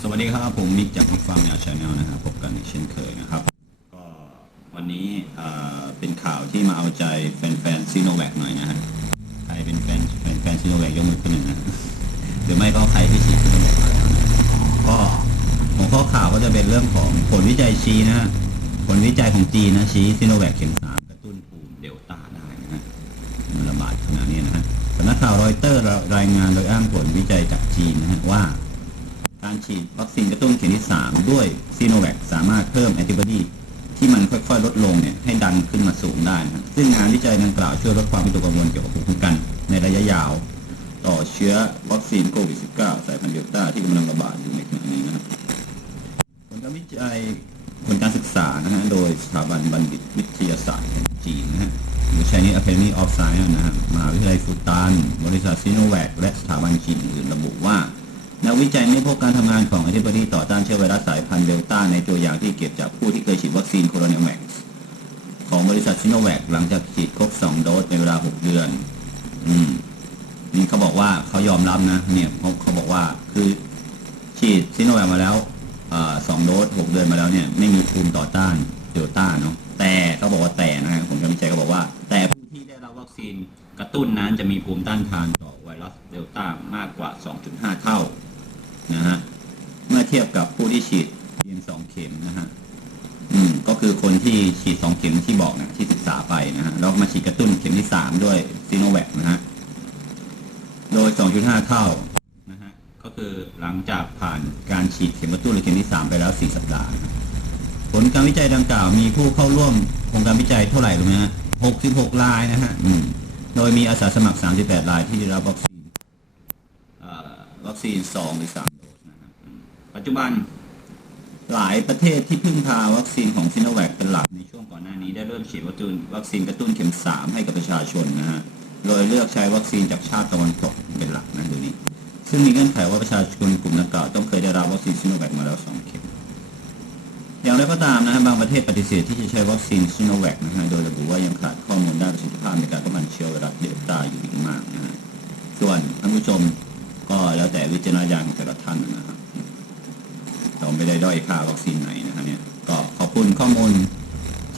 สวัสดีครับผมมิกจากมิกฟาร์มยาชาแนลนะครับพบกันอีกเช่นเคยนะครับ ก็วันนี้เป็นข่าวที่มาเอาใจแฟนๆซีโนแวคหน่อยนะฮะใครเป็นแฟนแฟนแฟนซีโนแวคยกมือขึ้นหนึ่งนะหรือไม่ก็ใครที่ฉีดซีโนแวคมาแล้วนะก็หัวข้อข่าวก็จะเป็นเรื่องของผลวิจัยชี้นะฮะผลวิจัยของจีนนะชี้ซีโนแวคเข็มสามกระตุ้นภูมิเดลต้าได้นะฮะมันระบาดขนาดนี้นะฮะสำนักข่าวรอยเตอร์รายงานโดยอ้างผลวิจัยจากจีนนะฮะว่า การฉีดวัคซีนกระตุ้นเข็มที่ 3 ด้วยซีโนแวคสามารถเพิ่มแอนติบอดีที่มันค่อยๆ ลดลงเนี่ยให้ดันขึ้นมาสูงได้นะซึ่งงานวิจัยดังกล่าวช่วยลดความวิตกกังวลเกี่ยวกับภูมิคุ้มกันในระยะยาว ต่อเชื้อวัคซีนโควิด -19 สายพันธุ์เดลต้าที่กำลังระบาดอยู่ในขณะนี้นะครับผลการวิจัยผลการศึกษานะฮะโดยสถาบันบัณฑิตวิทยาศาสตร์แห่งจีนนะฮะหรือ Chinese Academy of Science นะฮะมหาวิทยาลัยฟูตานบริษัทซีโนแวคและสถาบันจีนอื่นระบุว่า นักวิจัยไม่พบการทำงานของอนติบดีต่อต้านเชื้อไวรัสสายพันธุ์เดลต้าในตัวอย่างที่เก็บจากผู้ที่เคยฉีดวัคซีนโคโรนาแวคของบริษัทซิโนแวคหลังจากฉีดครบ 2 โดสในเวลา 6 เดือน อืม นี่เขาบอกว่าเขายอมรับนะ เนี่ยเขาเขาบอกว่าคือฉีดซิโนแวคมาแล้วอสองโดส 6 เดือนมาแล้วเนี่ย ไม่มีภูมิต่อต้านเดลต้าเนาะ แต่เขาบอกว่าแต่นะฮะผมการวิจัยเขาบอกว่า แต่ผู้ที่ได้รับวัคซีนกระตุ้นนั้นจะมีภูมิต้านทานต่อไวรัสเดลต้ามากกว่า ทียบกับผู้ที่ฉีดเพียงสองเข็มนะฮะอืมก็คือคนที่ฉีดสองเข็มที่บอกนะที่ศึกษาไปนะฮะแล้วมาฉีดกระตุ้นเข็มที่สามด้วยซีโนแวคนะฮะโดยสองจุดห้าเท่านะฮะก็คือหลังจากผ่านการฉีดเข็มกระตุ้นหรือเข็มที่สามไปแล้วสี่สัปดาห์ ผลการวิจัยดังกล่าวมีผู้เข้าร่วมโครงการวิจัยเท่าไหร่รู้ไหมฮะหกสิบหกรายนะฮะอือโดยมีอาสาสมัครสามสิบแปดรายที่ได้รับวัคซีนวัคซีนสองหรือสาม ปัจจุบันหลายประเทศที่พึ่งพาวัคซีนของซิโนแวคเป็นหลักในช่วงก่อนหน้านี้ได้เริ่มฉีดวัคซีนวัคซีนกระตุ้นเข็มสามให้กับประชาชนนะฮะ โดยเลือกใช้วัคซีนจากชาติตะวันตกเป็นหลักนะดูนี้ ซึ่งมีเงื่อนไขว่าประชาชนกลุ่มดังกล่าวต้องเคยได้รับวัคซีนซิโนแวคมาแล้วสองเข็ม อย่างไรก็ตามนะฮะบางประเทศปฏิเสธที่จะใช้วัคซีนซิโนแวคนะฮะ โดยระบุว่ายังขาดข้อมูลด้านประสิทธิภาพในการป้องกันเชื้อไวรัสเดลต้าอยู่อีกมากนะฮะ ส่วนท่านผู้ชมก็แล้วแต่วิจารณญาณของแต่ละท่านนะครับ ไม่ได้ด้อยค่าวัคซีนไหนนะฮะเนี่ยก็ขอบคุณข้อมูล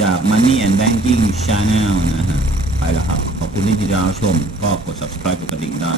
จาก Money and Banking Channel นะฮะไปแล้วครับ ขอบคุณที่ติดตามรับชม ก็กด subscribe กดกระดิ่งได้